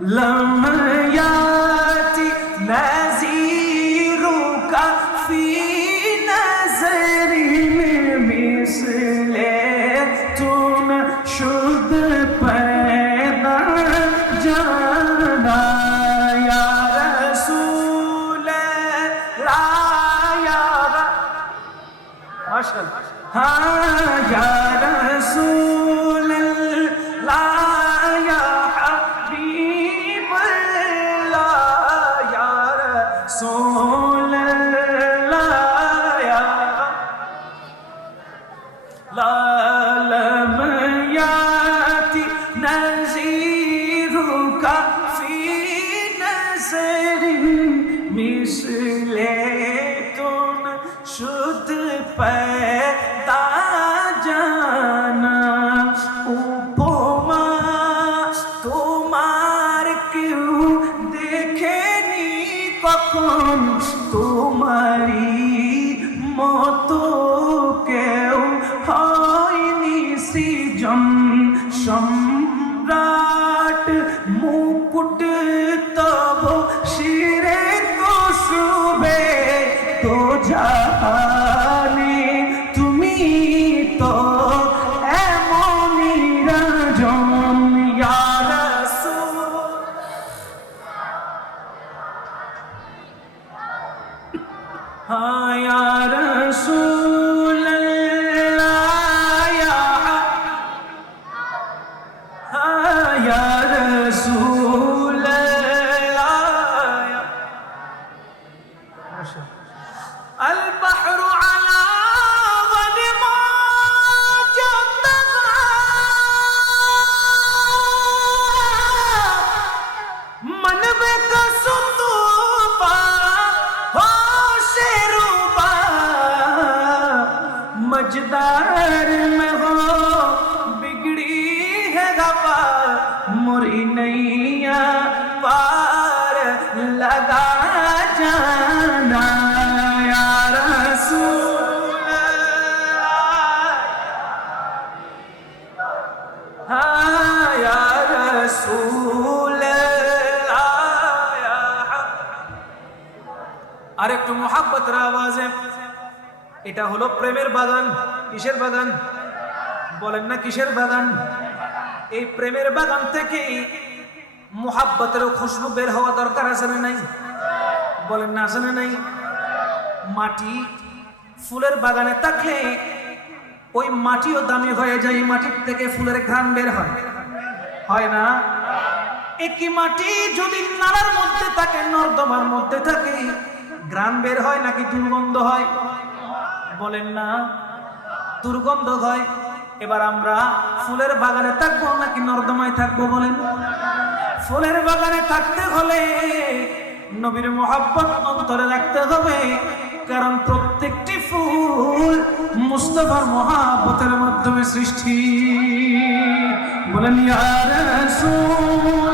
لم يأتي نذيرك في نظر مثله تنشد پیدا جانا یا رسول اللہ یا ماشاءاللہ ہاں یا رسول اللہ یا حبیب اللہ یا رسول اللہ یا لم یاتی نذیرک فی نظر مثل تنشد پیدا জানা উপমা তোমার কেউ দেখেনি কখন তোমারই মতো কেউ হয়নি সৃজন সম্রাট মুকুট তব শিরে তো শুবে তো জাহানে তুমি তো এমনই রাজন ইয়া রাসূল হ্যাঁ ইয়া রাসূল হ্যাঁ ইয়া রাসূল البحر على غد ما جدها من بكسطوبا होशरूबा मजदार में हो बिगड़ी है गवा मुरी नैया पार लगा जाना या रसूल हाँ या रसूल আর একটু মোহাব্বতের আওয়াজে এটা হলো প্রেমের বাগান। কিসের বাগান বলেন না, কিসের বাগান? এই প্রেমের বাগান থেকে মোহাব্বতের খুশবু বের হওয়া দরকার আছে না নাই? বলেন না, আছে না নাই? মাটি ফুলের বাগানে থাকলে ওই মাটিও দামি হয়ে যায়, মাটির থেকে ফুলের ঘ্রাণ বের হয়, হয় না? একই মাটি যদি নালার মধ্যে থাকে, নর্দমার মধ্যে থাকে, ঘ্রাণ বের হয় নাকি দুর্গন্ধ হয়? বলেন না, দুর্গন্ধ হয়। এবার আমরা ফুলের বাগানে থাকবো নাকি নর্দমায় থাকবো? বলেন। ফুলের বাগানে থাকতে হলে নবীর মোহাব্বত অন্তরে রাখতে হবে, কারণ প্রত্যেকটি ফুল মুস্তাফার মোহাব্বতের মাধ্যমে সৃষ্টি। বলেন ইয়া রাসূল